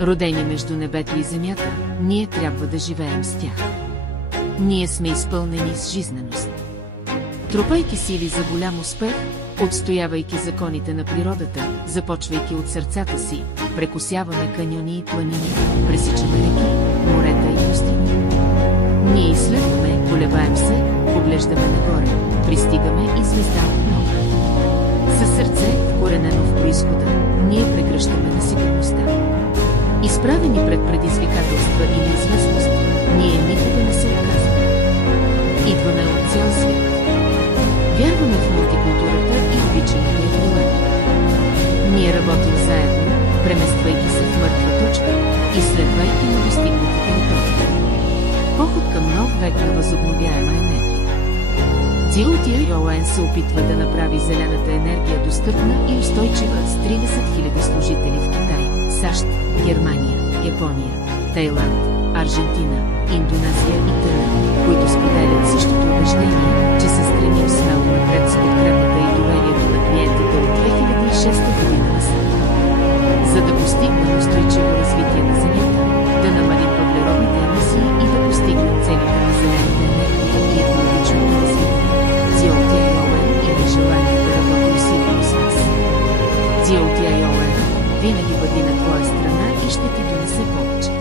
Родени между небето и земята, ние трябва да живеем с тях. Ние сме изпълнени с жизненост. Трупайки сили за голям успех, отстоявайки законите на природата, започвайки от сърцата си, прекосяваме каньони и планини, пресичаме реки, морета и пустини. Ние изследваме, колебаем се, поглеждаме нагоре, пристигаме и звезда отново. Със сърце, вкоренено в произхода, ние прегръщаме на сигурността. Изправени пред предизвикателства и неизвестност, ние никога не се отказваме. Идваме от цял свят. Вярваме в мултикултурата и обичаме да я прилагаме. Ние работим заедно, премествайки се в мъртва точка, изследвайки на достигнати територии. Поход към нов век на възобновяема енергия. GOTION се опитва да направи зелената енергия достъпна и устойчива с 30 000 служители в Китай, САЩ, Германия, Япония, Тайланд, Аржентина, Индонезия и т.н., които споделят същото убеждение, че се стремим смело напред с подкрепата и доверието на клиентите от 2006 година насам. За да постигнем устойчиво развитие на Земята, да намалим въглеродните емисии и да постигнем целите на зелената енергия и екологичното развитие, GOTION има желание да работи усилено с вас. GOTION винаги бъди на твоя страна и ще ти донесе повече.